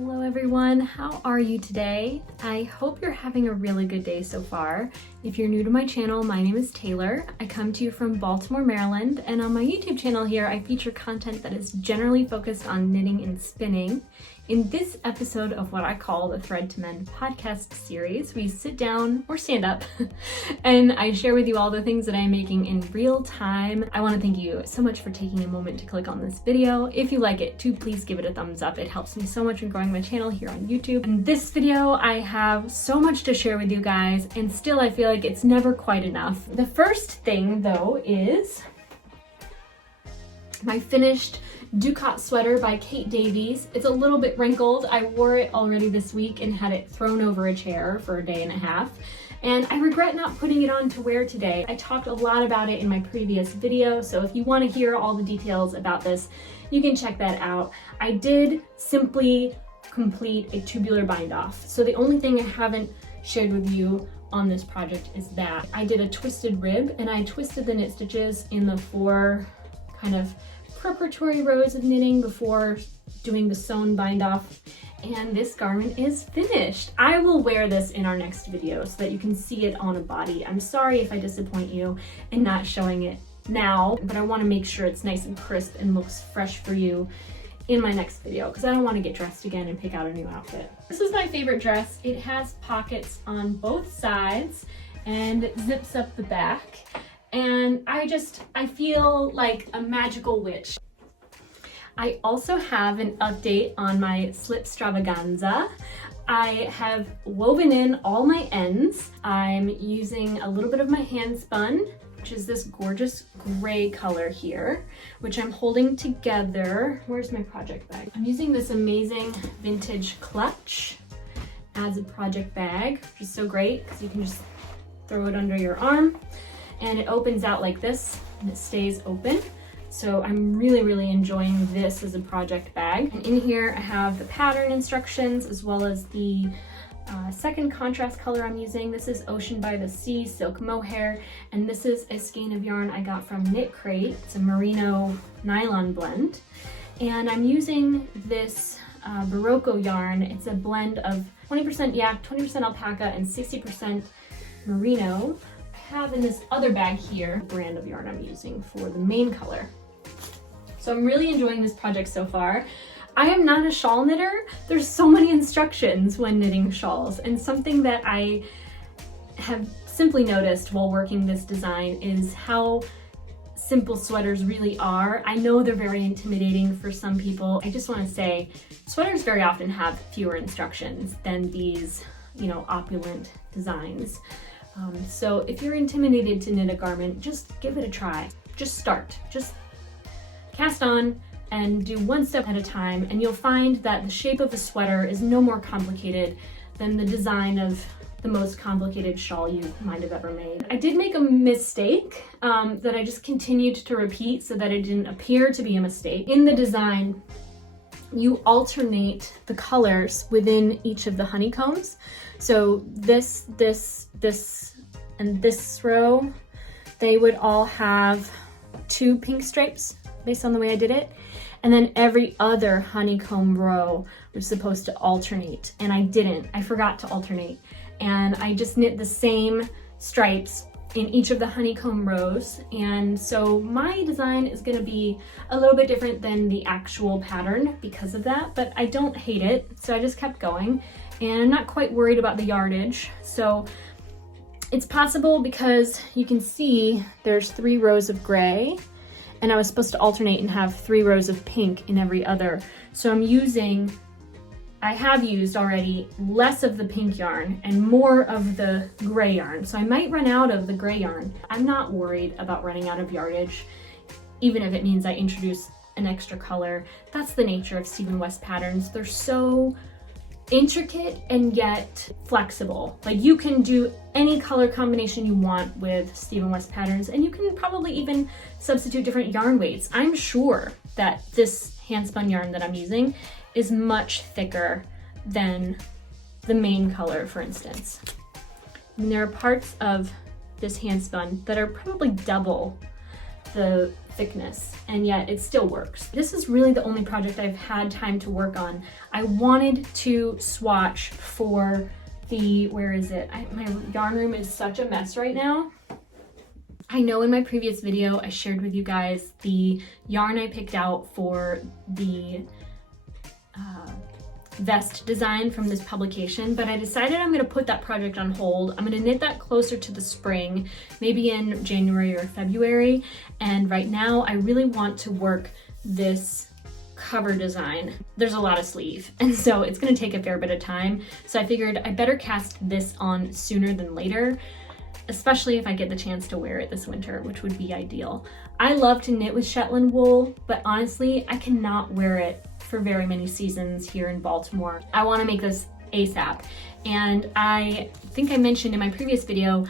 Hello everyone, how are you today? I hope you're having a really good day so far. If you're new to my channel, my name is Taylor. I come to you from Baltimore, Maryland, and on my YouTube channel here, I feature content that is generally focused on knitting and spinning. In this episode of what I call the Thread to Mend podcast series, we sit down or stand up and I share with you all the things that I'm making in real time. I want to thank you so much for taking a moment to click on this video. If you like it, please give it a thumbs up. It helps me so much in growing my channel here on YouTube. In this video, I have so much to share with you guys, and still I feel like it's never quite enough. The first thing though is my finished Ducat Sweater by Kate Davies. It's a little bit wrinkled. I wore it already this week and had it thrown over a chair for a day and a half. And I regret not putting it on to wear today. I talked a lot about it in my previous video, so if you want to hear all the details about this, you can check that out. I did simply complete a tubular bind off. So the only thing I haven't shared with you on this project is that I did a twisted rib, and I twisted the knit stitches in the 4 kind of preparatory rows of knitting before doing the sewn bind off, and this garment is finished. I will wear this in our next video so that you can see it on a body. I'm sorry if I disappoint you in not showing it now, but I want to make sure it's nice and crisp and looks fresh for you in my next video, because I don't want to get dressed again and pick out a new outfit. This is my favorite dress. It has pockets on both sides and it zips up the back. And I feel like a magical witch. I also have an update on my Slipstravaganza. I have woven in all my ends. I'm using a little bit of my hand spun, which is this gorgeous gray color here, which I'm holding together. Where's my project bag? I'm using this amazing vintage clutch as a project bag, which is so great because you can just throw it under your arm. And it opens out like this and it stays open. So I'm really enjoying this as a project bag. And in here I have the pattern instructions as well as the second contrast color I'm using. This is Ocean by the Sea silk mohair, and this is a skein of yarn I got from Knit Crate. It's a merino nylon blend. And I'm using this Barocco yarn. It's a blend of 20% yak, 20% alpaca, and 60% merino. Have in this other bag here brand of yarn I'm using for the main color. So I'm really enjoying this project so far. I am not a shawl knitter. There's so many instructions when knitting shawls, and something that I have simply noticed while working this design is how simple sweaters really are. I know they're very intimidating for some people. I just want to say sweaters very often have fewer instructions than these, opulent designs. So if you're intimidated to knit a garment, just give it a try. Just start. Just cast on and do one step at a time, and you'll find that the shape of a sweater is no more complicated than the design of the most complicated shawl you might have ever made. I did make a mistake that I just continued to repeat so that it didn't appear to be a mistake. In the design, you alternate the colors within each of the honeycombs. So this, and this row, they would all have 2 pink stripes based on the way I did it. And then every other honeycomb row was supposed to alternate, and I didn't. I forgot to alternate. And I just knit the same stripes in each of the honeycomb rows. And so my design is gonna be a little bit different than the actual pattern because of that, but I don't hate it. So I just kept going, and I'm not quite worried about the yardage. So it's possible because you can see there's 3 rows of gray, and I was supposed to alternate and have 3 rows of pink in every other. So I have used already less of the pink yarn and more of the gray yarn. So I might run out of the gray yarn. I'm not worried about running out of yardage, even if it means I introduce an extra color. That's the nature of Stephen West patterns. They're so intricate and yet flexible. Like, you can do any color combination you want with Stephen West patterns, and you can probably even substitute different yarn weights. I'm sure that this handspun yarn that I'm using is much thicker than the main color, for instance. And there are parts of this handspun that are probably double the thickness, and yet it still works. This is really the only project I've had time to work on. I wanted to swatch for the, where is it? My yarn room is such a mess right now. I know in my previous video I shared with you guys the yarn I picked out for the vest design from this publication, but I decided I'm going to put that project on hold. I'm going to knit that closer to the spring, maybe in January or February, and right now I really want to work this cover design. There's a lot of sleeve, and so it's going to take a fair bit of time, so I figured I better cast this on sooner than later, especially if I get the chance to wear it this winter, which would be ideal. I love to knit with Shetland wool, but honestly, I cannot wear it for very many seasons here in Baltimore. I want to make this ASAP, and I think I mentioned in my previous video,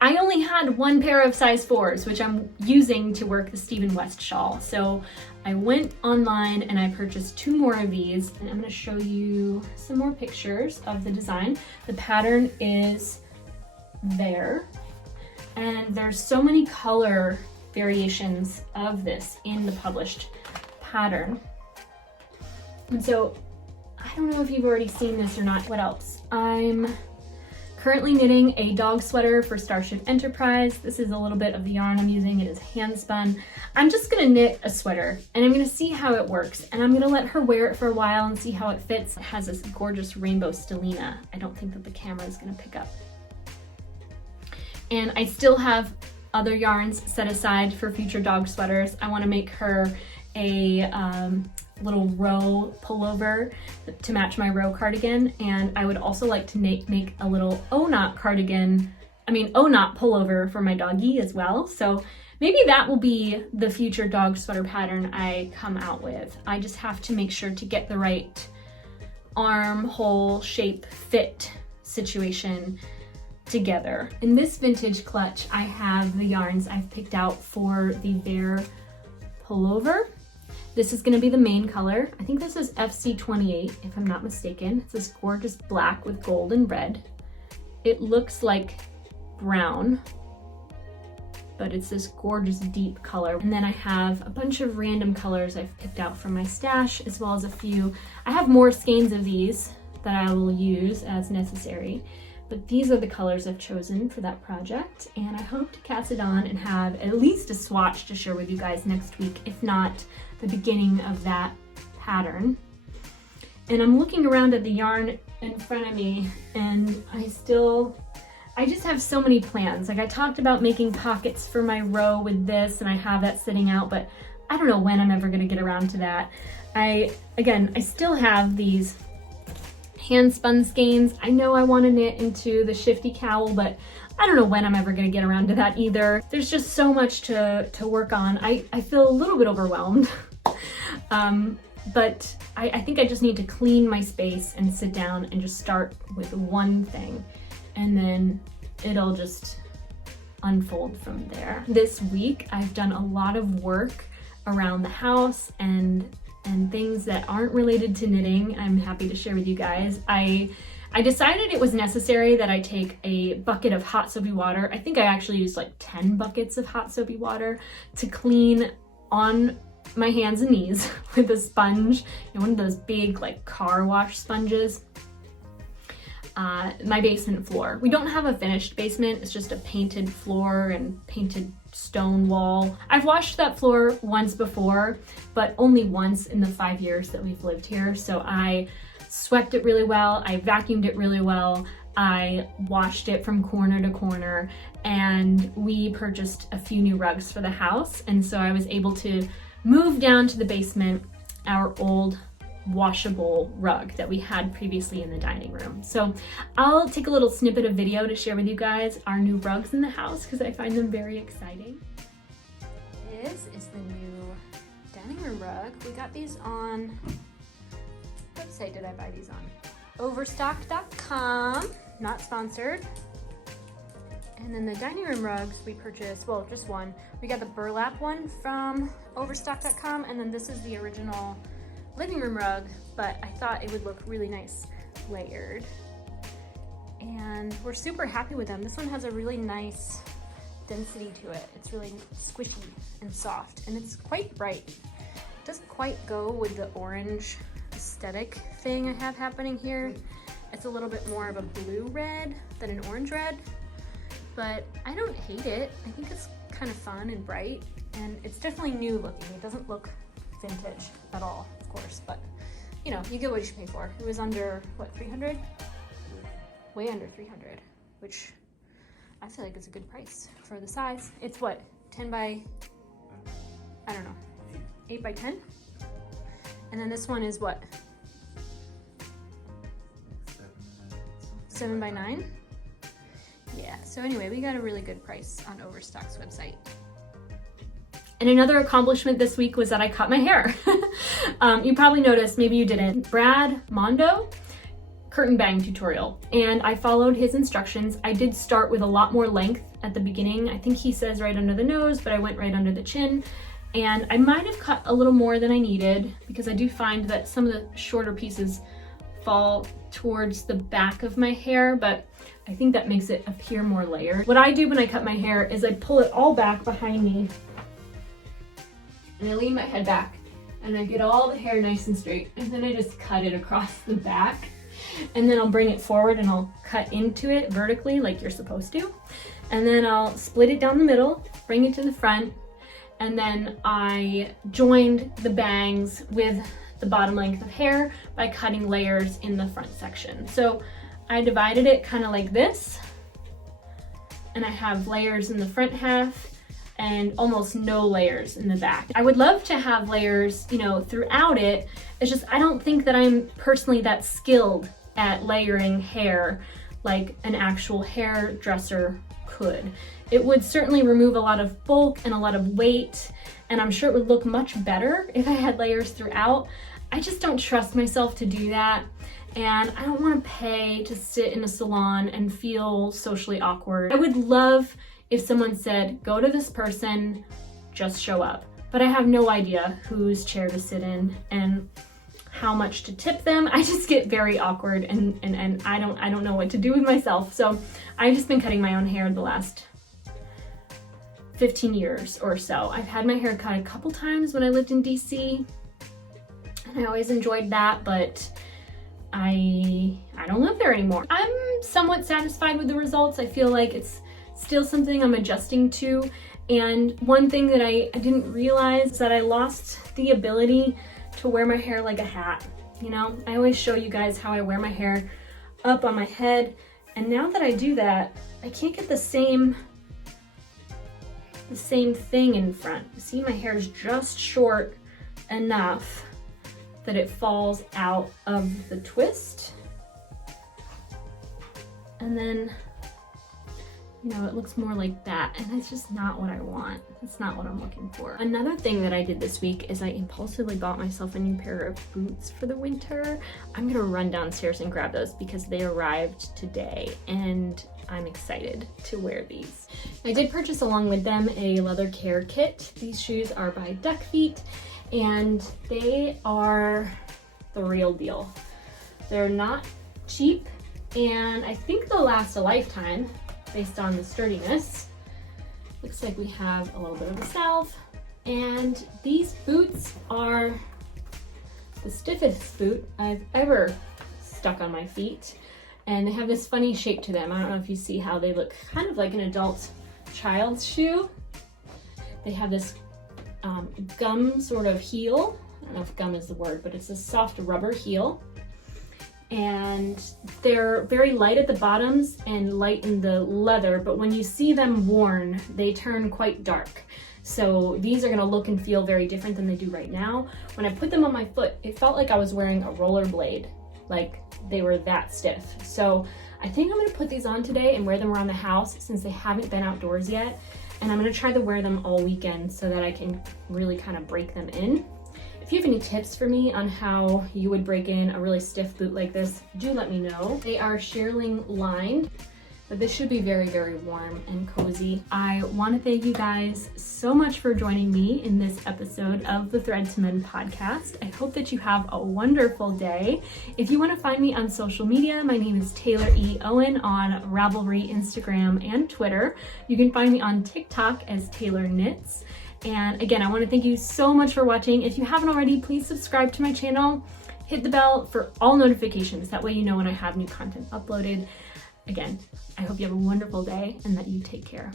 I only had one pair of size 4s, which I'm using to work the Stephen West shawl. So I went online and I purchased 2 more of these, and I'm going to show you some more pictures of the design. The pattern is there, and there's so many color variations of this in the published pattern. And so I don't know if you've already seen this or not. What else? I'm currently knitting a dog sweater for Starship Enterprise. This is a little bit of the yarn I'm using. It is hand spun. I'm just gonna knit a sweater and I'm gonna see how it works, and I'm gonna let her wear it for a while and see how it fits. It has this gorgeous rainbow stellina. I don't think that the camera is gonna pick up. And I still have other yarns set aside for future dog sweaters. I wanna make her a little row pullover to match my row cardigan, and I would also like to make a little O-knot cardigan, O-knot pullover for my doggie as well. So maybe that will be the future dog sweater pattern I come out with. I just have to make sure to get the right armhole shape fit situation together. In this vintage clutch, I have the yarns I've picked out for the Bear pullover. This is gonna be the main color. I think this is FC28, if I'm not mistaken. It's this gorgeous black with gold and red. It looks like brown, but it's this gorgeous deep color. And then I have a bunch of random colors I've picked out from my stash, as well as a few. I have more skeins of these that I will use as necessary, but these are the colors I've chosen for that project, and I hope to cast it on and have at least a swatch to share with you guys next week, if not the beginning of that pattern. And I'm looking around at the yarn in front of me, and I just have so many plans. Like, I talked about making pockets for my row with this, and I have that sitting out, but I don't know when I'm ever gonna get around to that. I still have these hand spun skeins. I know I want to knit into the shifty cowl, but I don't know when I'm ever gonna get around to that either. There's just so much to work on. I feel a little bit overwhelmed, but I think I just need to clean my space and sit down and just start with one thing, and then it'll just unfold from there. This week, I've done a lot of work around the house and things that aren't related to knitting. I'm happy to share with you guys. I decided it was necessary that I take a bucket of hot soapy water. I think I actually used like 10 buckets of hot soapy water to clean on my hands and knees with a sponge, one of those big like car wash sponges. My basement floor. We don't have a finished basement, it's just a painted floor and painted stone wall. I've washed that floor once before, but only once in the 5 years that we've lived here. So I swept it really well, I vacuumed it really well, I washed it from corner to corner, and we purchased a few new rugs for the house. And so I was able to move down to the basement our old washable rug that we had previously in the dining room. So I'll take a little snippet of video to share with you guys our new rugs in the house because I find them very exciting. This is the new dining room rug. We got these on, what website did I buy these on? Overstock.com, not sponsored. And then the dining room rugs we purchased, well, just one. We got the burlap one from Overstock.com, and then this is the original living room rug, but I thought it would look really nice layered. And we're super happy with them. This one has a really nice density to it. It's really squishy and soft, and it's quite bright. It doesn't quite go with the orange aesthetic thing I have happening here. It's a little bit more of a blue red than an orange red, but I don't hate it. I think it's kind of fun and bright, and it's definitely new looking. It doesn't look vintage at all, of course, but you know, you get what you should pay for. It was under, what, 300? Way under 300, which I feel like it's a good price for the size. It's what, 10 by, I don't know, 8 by 10? And then this one is what? 7 by 9? Yeah, so anyway, we got a really good price on Overstock's website. And another accomplishment this week was that I cut my hair. You probably noticed, maybe you didn't. Brad Mondo curtain bang tutorial, and I followed his instructions. I did start with a lot more length at the beginning. I think he says right under the nose, but I went right under the chin. And I might have cut a little more than I needed because I do find that some of the shorter pieces fall towards the back of my hair, but I think that makes it appear more layered. What I do when I cut my hair is I pull it all back behind me and I lean my head back and I get all the hair nice and straight, and then I just cut it across the back, and then I'll bring it forward and I'll cut into it vertically like you're supposed to, and then I'll split it down the middle, bring it to the front, and then I joined the bangs with the bottom length of hair by cutting layers in the front section. So I divided it kind of like this, and I have layers in the front half and almost no layers in the back. I would love to have layers, you know, throughout it. It's just I don't think that I'm personally that skilled at layering hair like an actual hairdresser could. It would certainly remove a lot of bulk and a lot of weight, and I'm sure it would look much better if I had layers throughout. I just don't trust myself to do that, and I don't want to pay to sit in a salon and feel socially awkward. I would love if someone said, go to this person, just show up. But I have no idea whose chair to sit in and how much to tip them. I just get very awkward and I don't know what to do with myself. So I've just been cutting my own hair the last 15 years or so. I've had my hair cut a couple times when I lived in DC, and I always enjoyed that, but I don't live there anymore. I'm somewhat satisfied with the results. I feel like it's still something I'm adjusting to. And one thing that I didn't realize is that I lost the ability to wear my hair like a hat. You know, I always show you guys how I wear my hair up on my head, and now that I do that, I can't get the same thing in front. See, my hair is just short enough that it falls out of the twist, and then, you know, it looks more like that, and that's just not what I want. That's not what I'm looking for. Another thing that I did this week is I impulsively bought myself a new pair of boots for the winter. I'm gonna run downstairs and grab those because they arrived today, and I'm excited to wear these. I did purchase along with them a leather care kit. These shoes are by Duck Feet, and they are the real deal. They're not cheap, and I think they'll last a lifetime based on the sturdiness. Looks like we have a little bit of a salve, and these boots are the stiffest boot I've ever stuck on my feet, and they have this funny shape to them. I don't know if you see how they look kind of like an adult child's shoe. They have this gum sort of heel. I don't know if gum is the word, but it's a soft rubber heel. And they're very light at the bottoms and light in the leather, but when you see them worn, they turn quite dark. So these are gonna look and feel very different than they do right now. When I put them on my foot, it felt like I was wearing a rollerblade, like they were that stiff. So I think I'm gonna put these on today and wear them around the house since they haven't been outdoors yet. And I'm gonna try to wear them all weekend so that I can really kind of break them in. If you have any tips for me on how you would break in a really stiff boot like this, do let me know. They are shearling lined, but this should be very, very warm and cozy. I want to thank you guys so much for joining me in this episode of the Thread to Mend podcast. I hope that you have a wonderful day. If you want to find me on social media, my name is Tayloreowen on Ravelry, Instagram, and Twitter. You can find me on TikTok as Taylor Knits. And again, I want to thank you so much for watching. If you haven't already, please subscribe to my channel. Hit the bell for all notifications. That way you know when I have new content uploaded. Again, I hope you have a wonderful day and that you take care.